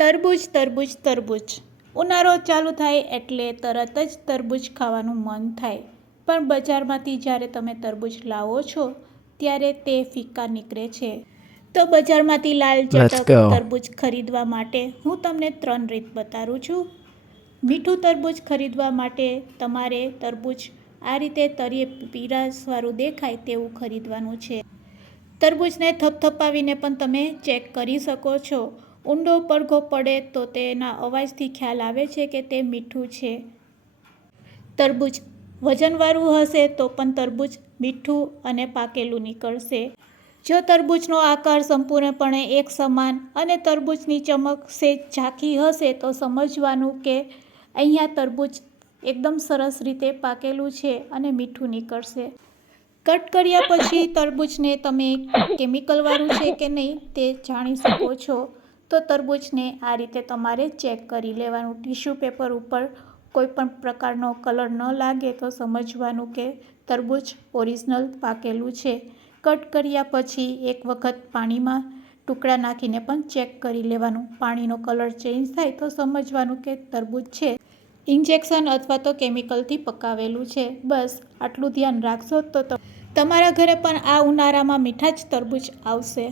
તરબૂચ તરબૂચ તરબૂચ ઉનાળો ચાલુ થાય એટલે તરત જ તરબૂચ ખાવાનું મન થાય, પણ બજારમાંથી જ્યારે તમે તરબૂચ લાવો છો ત્યારે તે ફીકા નીકળે છે. તો બજારમાંથી લાલ ચટક તરબૂચ ખરીદવા માટે હું તમને 3 રીત બતાવું છું. મીઠું તરબૂચ ખરીદવા માટે તમારે તરબૂચ આ રીતે તળિયે પીળાશવાળું દેખાય તેવું ખરીદવાનું છે. તરબૂચને થપથપાવીને પણ તમે ચેક કરી શકો છો. ઊંડો પડઘો પડે તો તેના અવાજથી ખ્યાલ આવે છે કે તે મીઠું છે. તરબૂચ વજનવાળું હશે તો પણ તરબૂચ મીઠું અને પાકેલું નીકળશે. જો તરબૂચનો આકાર સંપૂર્ણપણે એક સમાન અને તરબૂચની ચમક સહેજ ઝાંખી હશે તો સમજવાનું કે અહીંયા તરબૂચ એકદમ સરસ રીતે પાકેલું છે અને મીઠું નીકળશે. કટ કર્યા પછી તરબૂચને તમે કેમિકલવાળું છે કે નહીં તે જાણી શકો છો. તો તરબૂચને આ રીતે તમારે ચેક કરી લેવાનું. ટીશ્યુ પેપર ઉપર કોઈ પણ પ્રકારનો કલર ન લાગે તો સમજવાનું કે તરબૂચ ઓરિજિનલ પાકેલું છે. કટ કર્યા પછી એક વખત પાણીમાં ટુકડા નાખીને પણ ચેક કરી લેવાનું. પાણીનો કલર ચેન્જ થાય તો સમજવાનું કે તરબૂચ છે ઇન્જેક્શન અથવા તો કેમિકલથી પકાવેલું છે. બસ આટલું ધ્યાન રાખશો તો તમારા ઘરે પણ આ ઉનાળામાં મીઠા જ તરબૂચ આવશે.